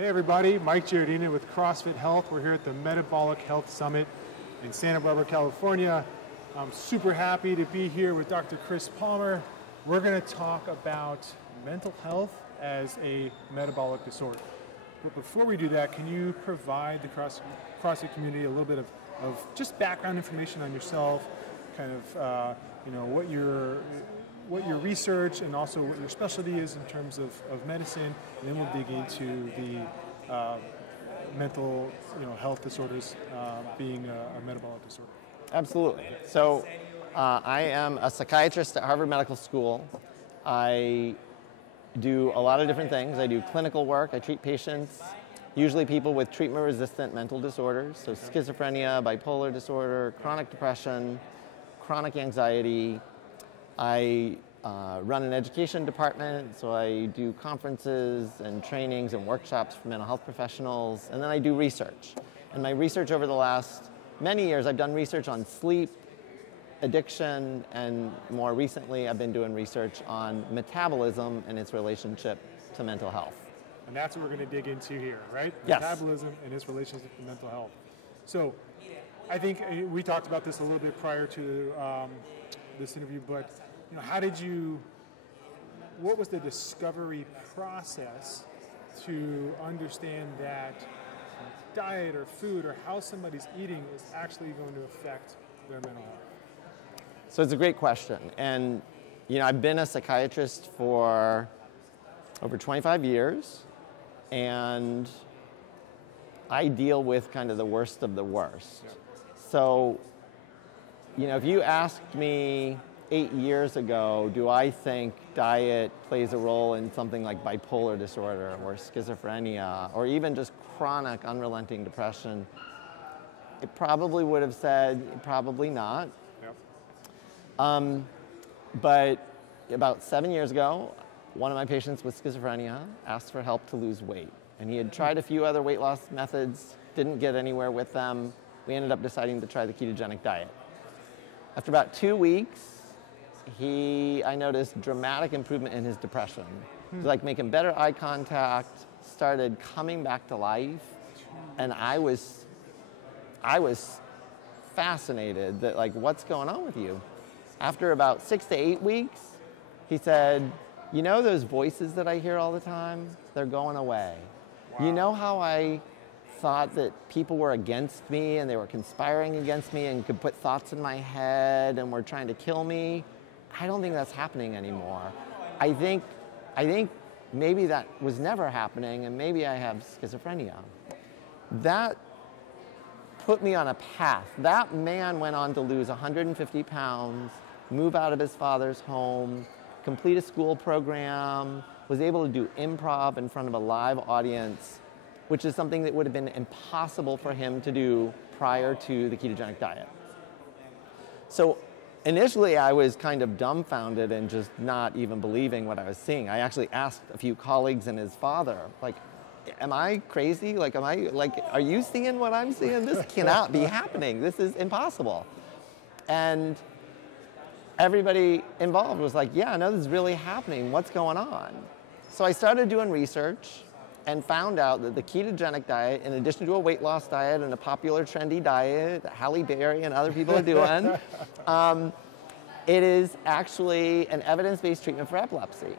Hey everybody, Mike Giardina with CrossFit Health. We're here at the Metabolic Health Summit in Santa Barbara, California. I'm super happy to be here with Dr. Chris Palmer. We're going to talk about mental health as a metabolic disorder. But before we do that, can you provide the CrossFit community a little bit of just background information on yourself, kind of what your research and also what your specialty is in terms of medicine, and then we'll dig into the mental health disorders being a metabolic disorder. Absolutely. So I am a psychiatrist at Harvard Medical School. I do a lot of different things. I do clinical work. I treat patients, usually people with treatment-resistant mental disorders, so schizophrenia, bipolar disorder, chronic depression, chronic anxiety. I run an education department, so I do conferences and trainings and workshops for mental health professionals, and then I do research. And my research over the last many years, I've done research on sleep, addiction, and more recently I've been doing research on metabolism and its relationship to mental health. And that's what we're going to dig into here, right? Yes. Metabolism and its relationship to mental health. So I think we talked about this a little bit prior to this interview, but what was the discovery process to understand that diet or food or how somebody's eating is actually going to affect their mental health? So it's a great question. And, I've been a psychiatrist for over 25 years, and I deal with kind of the worst of the worst. Yeah. So, if you asked me 8 years ago, do I think diet plays a role in something like bipolar disorder or schizophrenia or even just chronic unrelenting depression, it probably would have said probably not. Yep. But about 7 years ago, one of my patients with schizophrenia asked for help to lose weight. And he had tried a few other weight loss methods, didn't get anywhere with them. We ended up deciding to try the ketogenic diet. After about 2 weeks, I noticed dramatic improvement in his depression. He was like making better eye contact, started coming back to life, and I was fascinated that what's going on with you? After about 6 to 8 weeks, he said, those voices that I hear all the time, they're going away. Wow. You know how I thought that people were against me and they were conspiring against me and could put thoughts in my head and were trying to kill me? I don't think that's happening anymore. I think maybe that was never happening, and maybe I have schizophrenia. That put me on a path. That man went on to lose 150 pounds, move out of his father's home, complete a school program, was able to do improv in front of a live audience, which is something that would have been impossible for him to do prior to the ketogenic diet. So initially, I was kind of dumbfounded and just not even believing what I was seeing. I actually asked a few colleagues and his father, am I crazy? Are you seeing what I'm seeing? This cannot be happening. This is impossible. And everybody involved was like, yeah, no, this is really happening. What's going on? So I started doing research and found out that the ketogenic diet, in addition to a weight loss diet and a popular trendy diet that Halle Berry and other people are doing, it is actually an evidence-based treatment for epilepsy.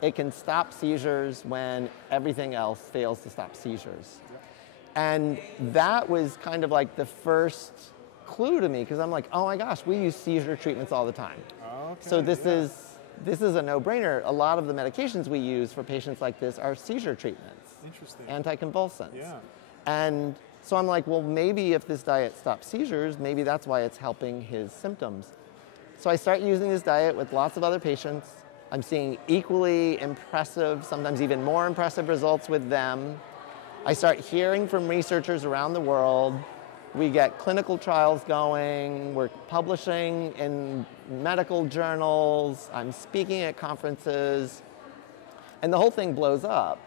It can stop seizures when everything else fails to stop seizures. And that was kind of like the first clue to me, because I'm like, oh my gosh, we use seizure treatments all the time. Okay, so this is a no-brainer. A lot of the medications we use for patients like this are seizure treatments. Interesting. Anticonvulsants. Yeah. And so I'm like, well, maybe if this diet stops seizures, maybe that's why it's helping his symptoms. So I start using this diet with lots of other patients. I'm seeing equally impressive, sometimes even more impressive results with them. I start hearing from researchers around the world. We get clinical trials going. We're publishing in medical journals. I'm speaking at conferences. And the whole thing blows up.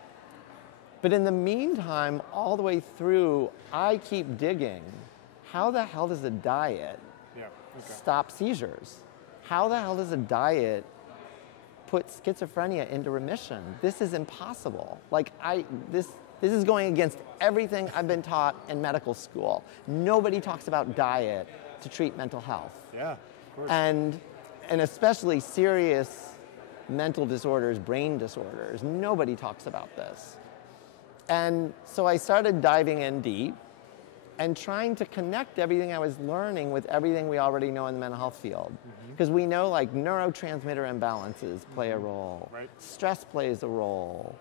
But in the meantime, all the way through, I keep digging. How the hell does a diet stop seizures? How the hell does a diet put schizophrenia into remission? This is impossible. This is going against everything I've been taught in medical school. Nobody talks about diet to treat mental health. Yeah, of course. And especially serious mental disorders, brain disorders. Nobody talks about this. And so I started diving in deep and trying to connect everything I was learning with everything we already know in the mental health field. Because we know like neurotransmitter imbalances play a role, Right. stress plays a role,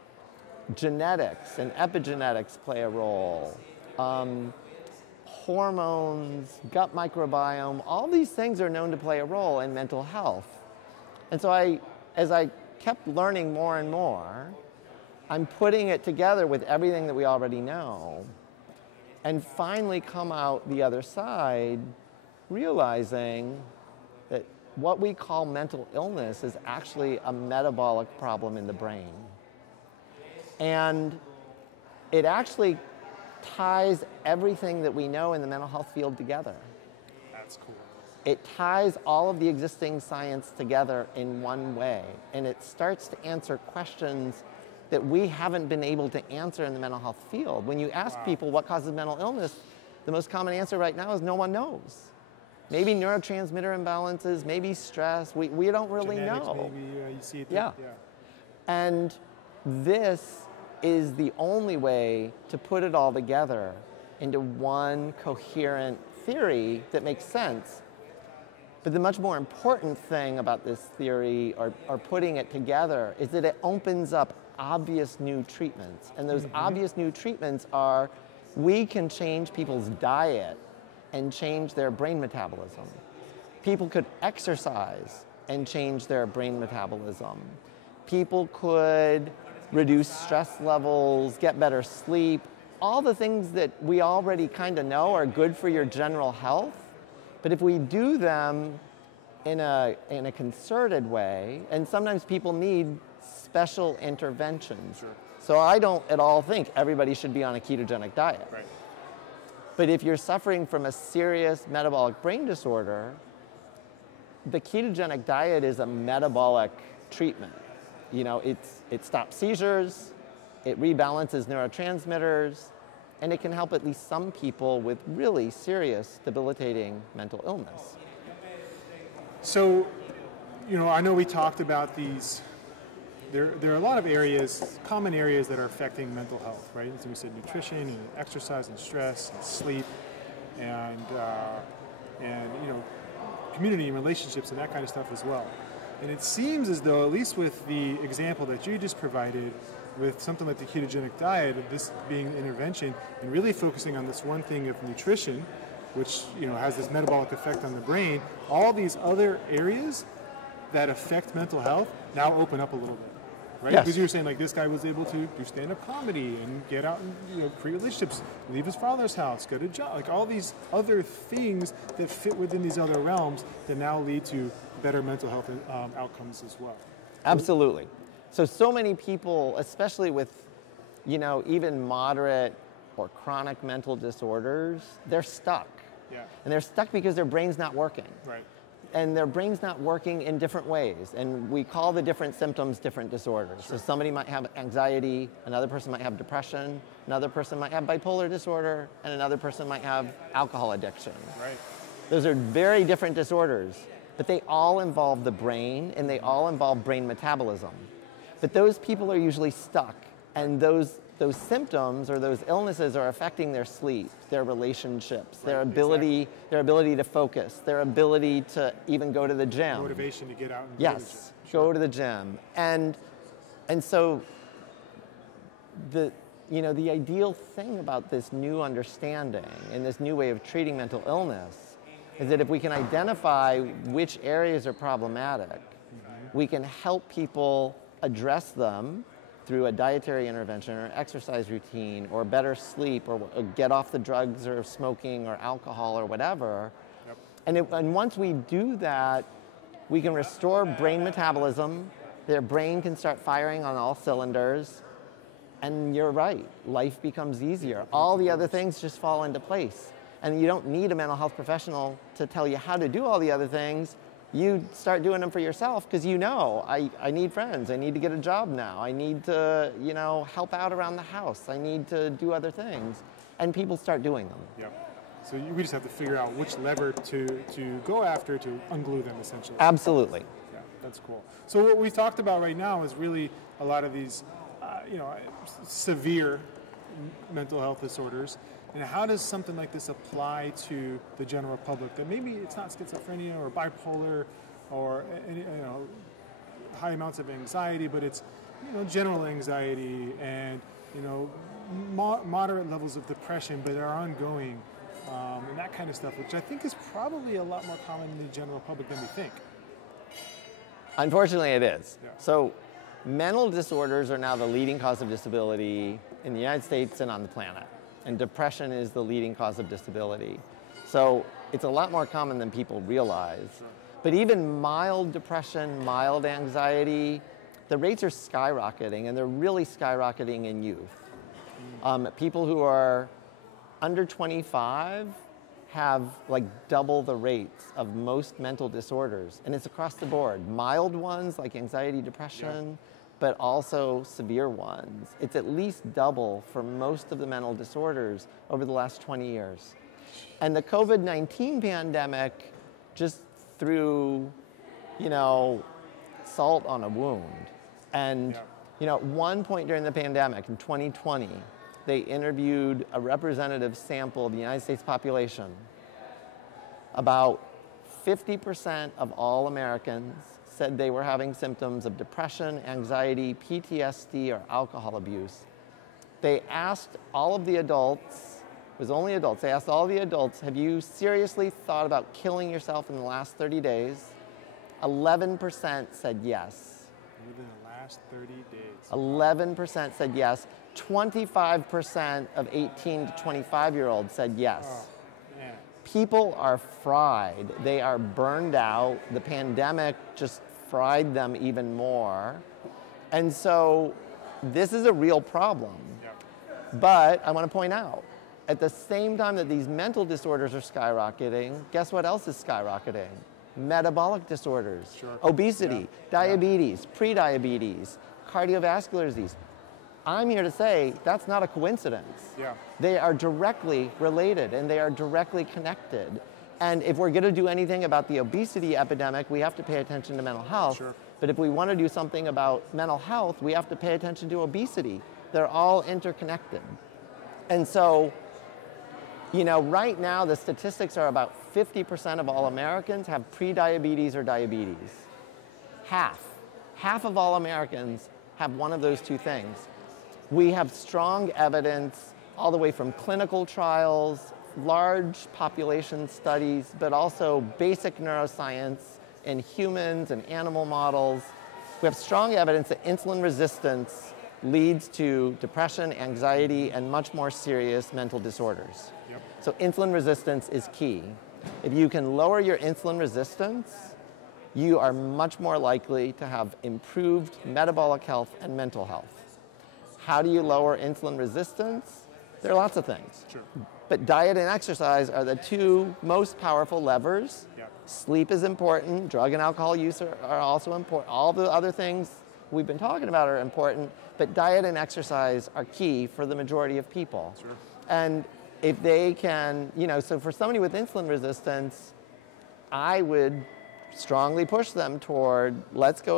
genetics and epigenetics play a role, hormones, gut microbiome, all these things are known to play a role in mental health. And so as I kept learning more and more, I'm putting it together with everything that we already know and finally come out the other side realizing that what we call mental illness is actually a metabolic problem in the brain. And it actually ties everything that we know in the mental health field together. That's cool. It ties all of the existing science together in one way, and it starts to answer questions that we haven't been able to answer in the mental health field. When you ask people what causes mental illness, the most common answer right now is no one knows. Maybe neurotransmitter imbalances, maybe stress, we don't really Genetics, know. maybe you see it. Yeah. And this is the only way to put it all together into one coherent theory that makes sense. But the much more important thing about this theory, or putting it together, is that it opens up obvious new treatments. And those obvious new treatments are, we can change people's diet and change their brain metabolism. People could exercise and change their brain metabolism. People could reduce stress levels, get better sleep, all the things that we already kind of know are good for your general health. But if we do them in a concerted way, and sometimes people need special interventions. Sure. So I don't at all think everybody should be on a ketogenic diet. Right. But if you're suffering from a serious metabolic brain disorder, the ketogenic diet is a metabolic treatment. You know, it stops seizures, it rebalances neurotransmitters, and it can help at least some people with really serious, debilitating mental illness. So, you know, I know we talked about these. There are a lot of areas, common areas that are affecting mental health, right? So we said nutrition and exercise and stress and sleep, and you know, community and relationships and that kind of stuff as well. And it seems as though, at least with the example that you just provided, with something like the ketogenic diet, of this being intervention and really focusing on this one thing of nutrition, which, you know, has this metabolic effect on the brain, all these other areas that affect mental health now open up a little bit, right? Yes. Because you were saying, like, this guy was able to do stand-up comedy and get out and, you know, create relationships, leave his father's house, go to a job, like all these other things that fit within these other realms that now lead to better mental health outcomes as well. Absolutely. So many people, especially with, you know, even moderate or chronic mental disorders, they're stuck. Yeah. And they're stuck because their brain's not working. Right. And their brain's not working in different ways. And we call the different symptoms different disorders. Sure. So somebody might have anxiety, another person might have depression, another person might have bipolar disorder, and another person might have alcohol addiction. Right. Those are very different disorders, but they all involve the brain and they all involve brain metabolism. But those people are usually stuck, and those symptoms or those illnesses are affecting their sleep, their relationships, their ability to focus, their ability to even go to the gym. Motivation to get out and Yes, go to the gym. And so the ideal thing about this new understanding and this new way of treating mental illness is that if we can identify which areas are problematic, we can help people address them through a dietary intervention or exercise routine or better sleep or get off the drugs or smoking or alcohol or whatever. Yep. And once we do that, we can restore brain metabolism. Their brain can start firing on all cylinders. And you're right, life becomes easier. All the other things just fall into place. And you don't need a mental health professional to tell you how to do all the other things. you start doing them for yourself because I need friends. I need to get a job now. I need to, help out around the house. I need to do other things. And people start doing them. Yep. So we just have to figure out which lever to go after to unglue them, essentially. Absolutely. Yeah, that's cool. So what we talked about right now is really a lot of these, severe mental health disorders. And how does something like this apply to the general public? That maybe it's not schizophrenia or bipolar or high amounts of anxiety, but it's general anxiety and moderate levels of depression, but are ongoing, and that kind of stuff, which I think is probably a lot more common in the general public than we think. Unfortunately, it is. Yeah. So mental disorders are now the leading cause of disability in the United States and on the planet. And depression is the leading cause of disability. So it's a lot more common than people realize. Sure. But even mild depression, mild anxiety, the rates are skyrocketing, and they're really skyrocketing in youth. People who are under 25 have like double the rates of most mental disorders, and it's across the board. Mild ones like anxiety, depression, but also severe ones. It's at least double for most of the mental disorders over the last 20 years. And the COVID-19 pandemic just threw, salt on a wound. And, at one point during the pandemic in 2020, they interviewed a representative sample of the United States population. About 50% of all Americans said they were having symptoms of depression, anxiety, PTSD, or alcohol abuse. They asked all of the adults, it was only adults, they asked all of the adults, have you seriously thought about killing yourself in the last 30 days? 11% said yes. Within the last 30 days. 11% said yes. 25% of 18 to 25-year-olds said yes. Oh, man. People are fried. They are burned out. The pandemic just fried them even more. And so this is a real problem. Yep. But I want to point out, at the same time that these mental disorders are skyrocketing, guess what else is skyrocketing? Metabolic disorders, Sure. obesity, diabetes, prediabetes, cardiovascular disease. I'm here to say that's not a coincidence. Yeah. They are directly related and they are directly connected. And if we're going to do anything about the obesity epidemic, we have to pay attention to mental health. Sure. But if we want to do something about mental health, we have to pay attention to obesity. They're all interconnected. And so, right now the statistics are about 50% of all Americans have prediabetes or diabetes. Half of all Americans have one of those two things. We have strong evidence all the way from clinical trials, large population studies, but also basic neuroscience in humans and animal models. We have strong evidence that insulin resistance leads to depression, anxiety, and much more serious mental disorders. Yep. So insulin resistance is key. If you can lower your insulin resistance, you are much more likely to have improved metabolic health and mental health. How do you lower insulin resistance? There are lots of things. Sure. But diet and exercise are the two most powerful levers. Yep. Sleep is important. Drug and alcohol use are also important. All the other things we've been talking about are important, but diet and exercise are key for the majority of people. Sure. And if they can, so for somebody with insulin resistance, I would strongly push them toward, let's get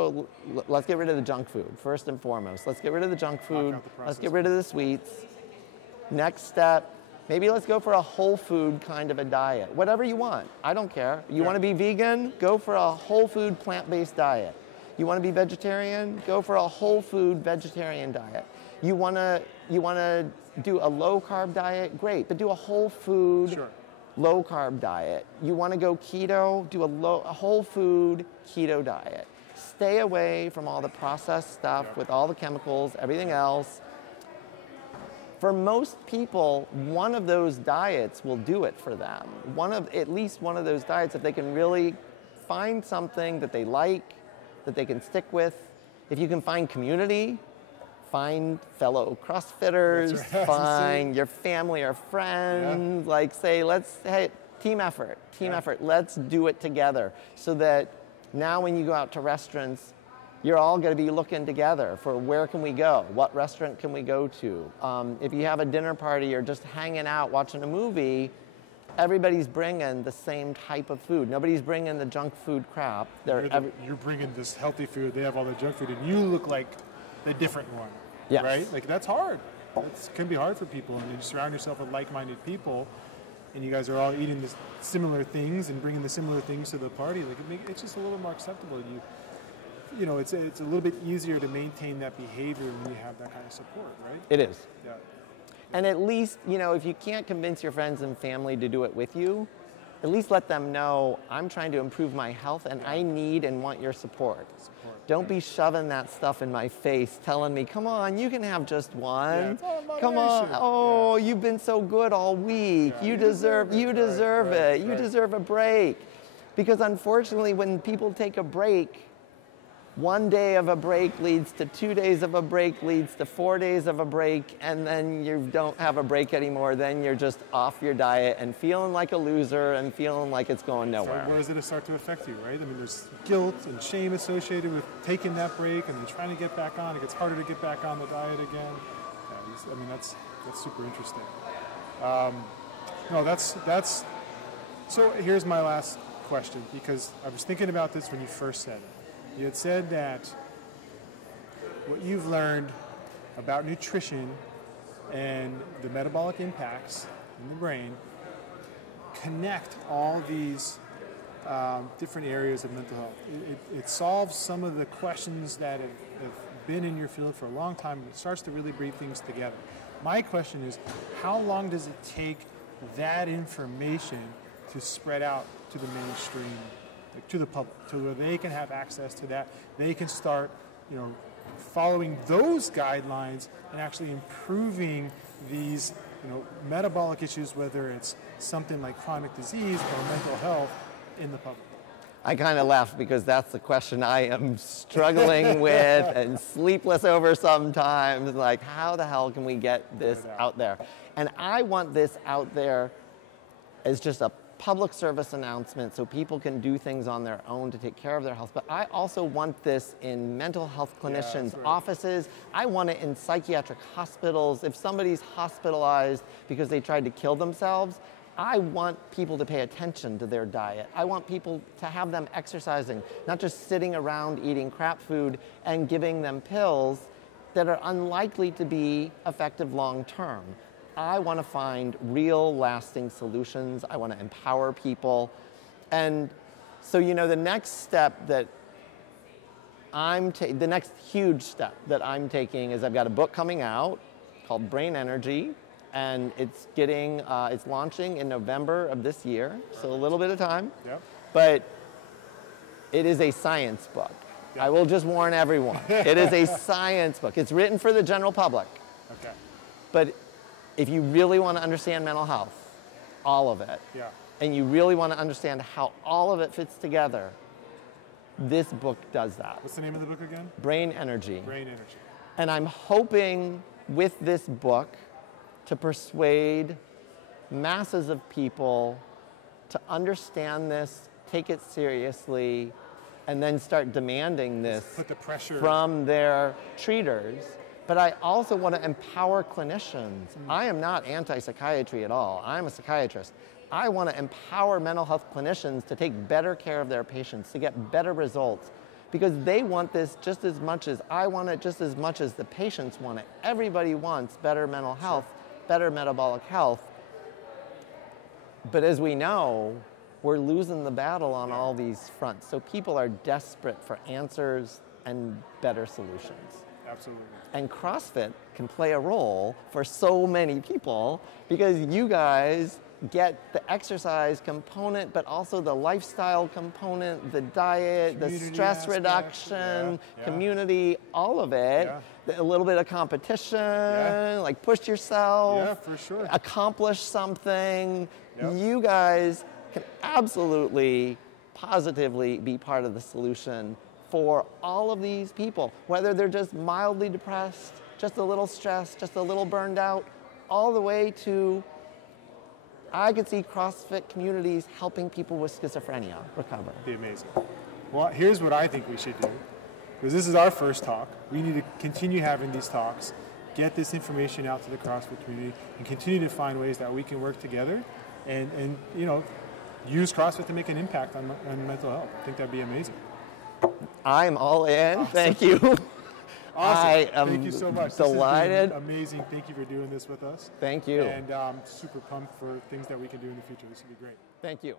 rid of the junk food, first and foremost. Let's get rid of the junk food. Let's get rid of the sweets. Next step, maybe let's go for a whole food kind of a diet. Whatever you want, I don't care. You want to be vegan? Go for a whole food plant-based diet. You want to be vegetarian? Go for a whole food vegetarian diet. You want to do a low carb diet? Great, but do a whole food low carb diet. You want to go keto? Do a whole food keto diet. Stay away from all the processed stuff with all the chemicals, everything else. For most people, one of those diets will do it for them. At least one of those diets, if they can really find something that they like, that they can stick with. If you can find community, find fellow CrossFitters, find your family or friends, say, hey, team effort, let's do it together so that Now when you go out to restaurants, you're all going to be looking together for where can we go? What restaurant can we go to? If you have a dinner party or just hanging out watching a movie, everybody's bringing the same type of food. Nobody's bringing the junk food crap. You're bringing this healthy food. They have all the junk food, and you look like the different one, Yes. right? Like that's hard. It can be hard for people, and you surround yourself with like-minded people, and you guys are all eating the similar things and bringing the similar things to the party. Like it's just a little more acceptable. You know, it's a little bit easier to maintain that behavior when you have that kind of support, right? It is. Yeah. And at least, you know, if you can't convince your friends and family to do it with you, at least let them know, I'm trying to improve my health and I need and want your support. Don't be shoving that stuff in my face, telling me, come on, you can have just one. Yeah, come on, moderation. oh, you've been so good all week. Yeah, you deserve right, it. You right. deserve a break. Because unfortunately, when people take a break, 1 day of a break leads to 2 days of a break, leads to 4 days of a break, and then you don't have a break anymore. Then you're just off your diet and feeling like a loser and feeling like it's going nowhere. So where does it start to affect you, right? I mean, there's guilt and shame associated with taking that break and then trying to get back on. It gets harder to get back on the diet again. Yeah, I mean, that's super interesting. No, that's. So here's my last question, because I was thinking about this when you first said it. You had said that what you've learned about nutrition and the metabolic impacts in the brain connect all these different areas of mental health. It solves some of the questions that have been in your field for a long time, and it starts to really bring things together. My question is, how long does it take that information to spread out to the mainstream, like to the public, to where they can have access to that? They can start, you know, following those guidelines and actually improving these, you know, metabolic issues, whether it's something like chronic disease or mental health in the public. I kind of laugh because that's the question I am struggling with and sleepless over sometimes. Like, how the hell can we get this out there? And I want this out there as just a public service announcement so people can do things on their own to take care of their health. But I also want this in mental health clinicians' offices. I want it in psychiatric hospitals. If somebody's hospitalized because they tried to kill themselves, I want people to pay attention to their diet. I want people to have them exercising, not just sitting around eating crap food and giving them pills that are unlikely to be effective long term. I want to find real lasting solutions. I want to empower people. And so, you know, the next step that the next huge step that I'm taking is I've got a book coming out called Brain Energy, and it's launching in November of this year, so a little bit of time. Yep. But it is a science book. Yep. I will just warn everyone. It is a science book. It's written for the general public. Okay. But if you really want to understand mental health, all of it, Yeah. and you really want to understand how all of it fits together, this book does that. What's the name of the book again? Brain Energy. Brain Energy. And I'm hoping with this book to persuade masses of people to understand this, take it seriously, and then start demanding this Put the pressure from their treaters. But I also want to empower clinicians. I am not anti-psychiatry at all. I'm a psychiatrist. I want to empower mental health clinicians to take better care of their patients, to get better results, because they want this just as much as I want it, just as much as the patients want it. Everybody wants better mental health, better metabolic health. But as we know, we're losing the battle on all these fronts. So people are desperate for answers and better solutions. Absolutely. And CrossFit can play a role for so many people because you guys get the exercise component, but also the lifestyle component, the diet, the Community stress aspect, reduction, yeah. community, all of it. Yeah. A little bit of competition, like push yourself, Yeah, for sure. accomplish something. Yep. You guys can absolutely, positively be part of the solution for all of these people, whether they're just mildly depressed, just a little stressed, just a little burned out, all the way to, I could see CrossFit communities helping people with schizophrenia recover. Be amazing. Well, here's what I think we should do, because this is our first talk. We need to continue having these talks, get this information out to the CrossFit community, and continue to find ways that we can work together and you know, use CrossFit to make an impact on mental health. I think that'd be amazing. I'm all in. Awesome. Thank you. Awesome. I am Thank you so much. delighted. This has been amazing. Thank you for doing this with us. Thank you. And super pumped for things that we can do in the future. This would be great. Thank you.